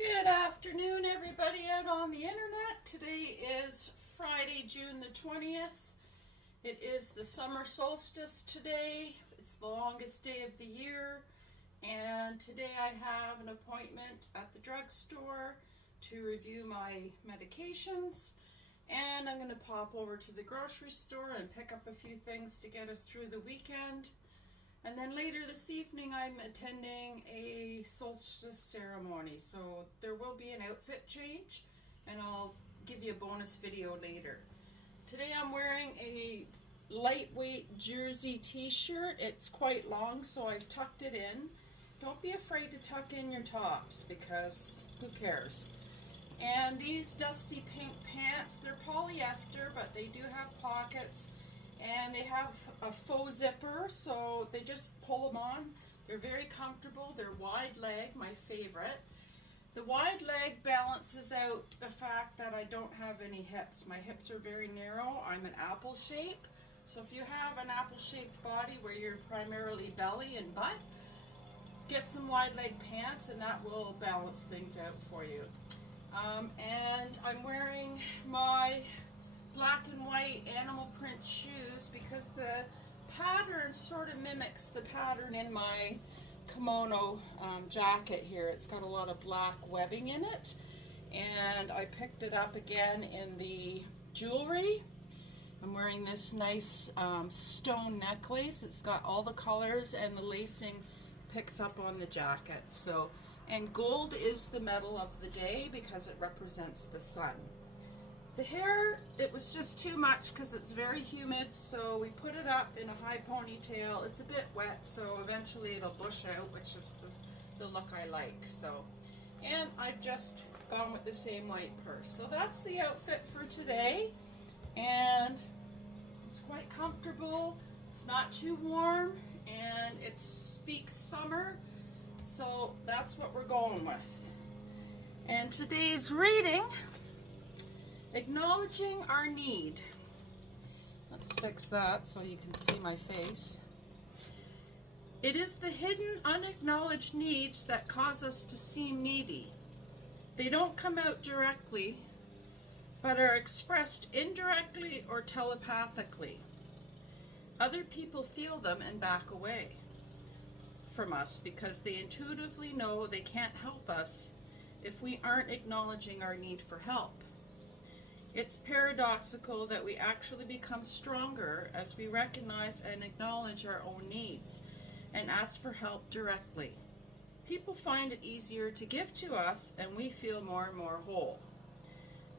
Good afternoon, everybody out on the internet. Today is Friday, June the 20th. It is the summer solstice today. It's the longest day of the year. And today I have an appointment at the drugstore to review my medications. And I'm going to pop over to the grocery store and pick up a few things to get us through the weekend. And then later this evening I'm attending a solstice ceremony, so there will be an outfit change and I'll give you a bonus video later. Today I'm wearing a lightweight jersey t-shirt. It's quite long, so I've tucked it in. Don't be afraid to tuck in your tops because who cares? And these dusty pink pants, they're polyester, but they do have pockets. And they have a faux zipper, so they just pull them on. They're very comfortable. They're wide leg, my favorite. The wide leg balances out the fact that I don't have any hips. My hips are very narrow. I'm an apple shape. So if you have an apple shaped body where you're primarily belly and butt, get some wide leg pants and that will balance things out for you. And I'm wearing my black and white animal print shoes because the pattern sort of mimics the pattern in my kimono jacket here. It's got a lot of black webbing in it, and I picked it up again in the jewelry. I'm wearing this nice stone necklace. It's got all the colors and the lacing picks up on the jacket. So, and gold is the metal of the day because it represents the sun. The hair, it was just too much because it's very humid, so we put it up in a high ponytail. It's a bit wet, so eventually it'll bush out, which is the look I like. So, and I've just gone with the same white purse. So that's the outfit for today, and it's quite comfortable. It's not too warm, and it speaks summer, so that's what we're going with. And today's reading, acknowledging our need. Let's fix that so you can see my face. It is the hidden, unacknowledged needs that cause us to seem needy. They don't come out directly, but are expressed indirectly or telepathically. Other people feel them and back away from us because they intuitively know they can't help us if we aren't acknowledging our need for help. It's paradoxical that we actually become stronger as we recognize and acknowledge our own needs and ask for help directly. People find it easier to give to us, and we feel more and more whole.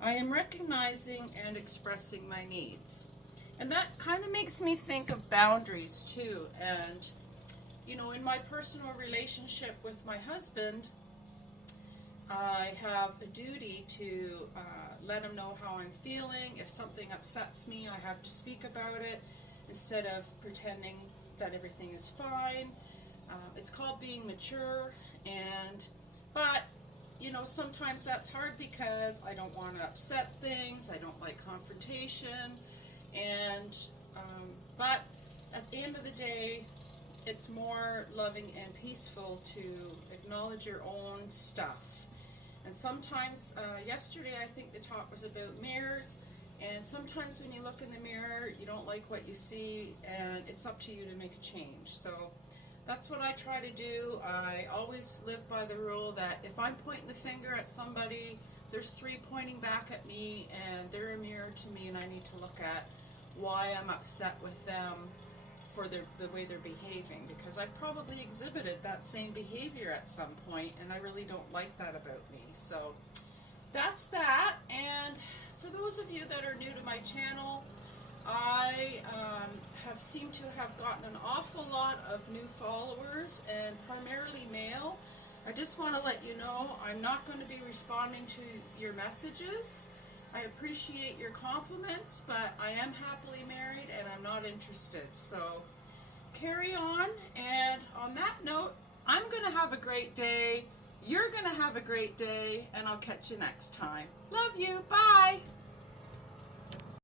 I am recognizing and expressing my needs. And that kind of makes me think of boundaries too. And, you know, in my personal relationship with my husband, I have a duty to let him know how I'm feeling. If something upsets me, I have to speak about it instead of pretending that everything is fine. It's called being mature, but you know, sometimes that's hard because I don't want to upset things. I don't like confrontation, but at the end of the day, it's more loving and peaceful to acknowledge your own stuff. And sometimes, yesterday I think the talk was about mirrors, and sometimes when you look in the mirror, you don't like what you see, and it's up to you to make a change. So that's what I try to do. I always live by the rule that if I'm pointing the finger at somebody, there's three pointing back at me, and they're a mirror to me, and I need to look at why I'm upset with them for the way they're behaving, because I've probably exhibited that same behavior at some point, and I really don't like that about me. So that's that. And for those of you that are new to my channel, I have seemed to have gotten an awful lot of new followers, and primarily male. I just want to let you know I'm not going to be responding to your messages. I appreciate your compliments, but I am happily married and I'm not interested. So carry on. And on that note, I'm going to have a great day. You're going to have a great day, and I'll catch you next time. Love you. Bye.